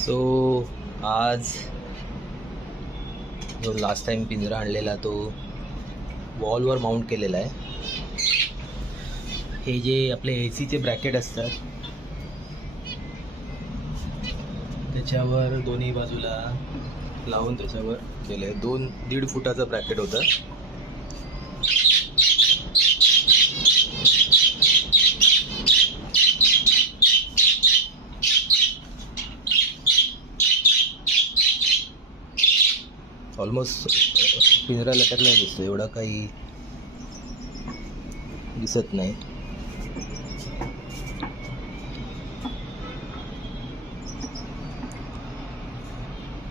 So आज जो last time पिंजरा आणलेला तो वॉलवर माउंट केलेला आहे. हे जे आपले एसीचे ब्रॅकेट असतात त्याच्यावर दोन्ही बाजूला लावून त्याच्यावर केले. 2-1.5 फुटाचं ब्रॅकेट होतं. ऑलमोस्ट पिंजरा लटकला दिसतो, एवढा काही दिसत नाही.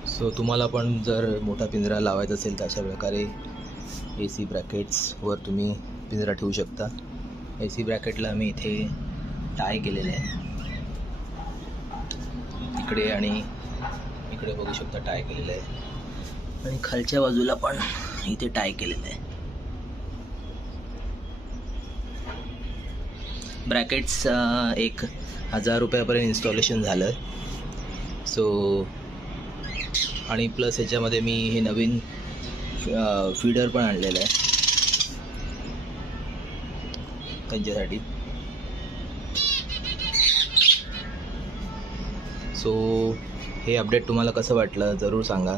सो तुम्हाला पण जर मोठा पिंजरा लावायचा असेल तर अशा प्रकारे AC ब्रॅकेट्सवर तुम्ही पिंजरा ठेवू शकता. AC ब्रॅकेटला मी इथे टाय केलेले आहे. इकडे आणि इकडे बघू शकता टाय केलेलं आहे, आणि खालच्या बाजूला पण इथे टाय केलेलं आहे. ब्रॅकेट्स 1000 रुपयापर्यंत इन्स्टॉलेशन झालं. सो आणि प्लस ह्याच्यामध्ये मी हे नवीन फीडर पण आणलेलं आहे त्यांच्यासाठी. सो हे अपडेट तुम्हाला कसं वाटलं जरूर सांगा,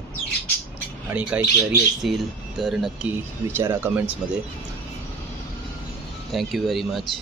आणि काही क्वेरी असतील तर नक्की विचारा कमेंट्समध्ये. Thank you very much.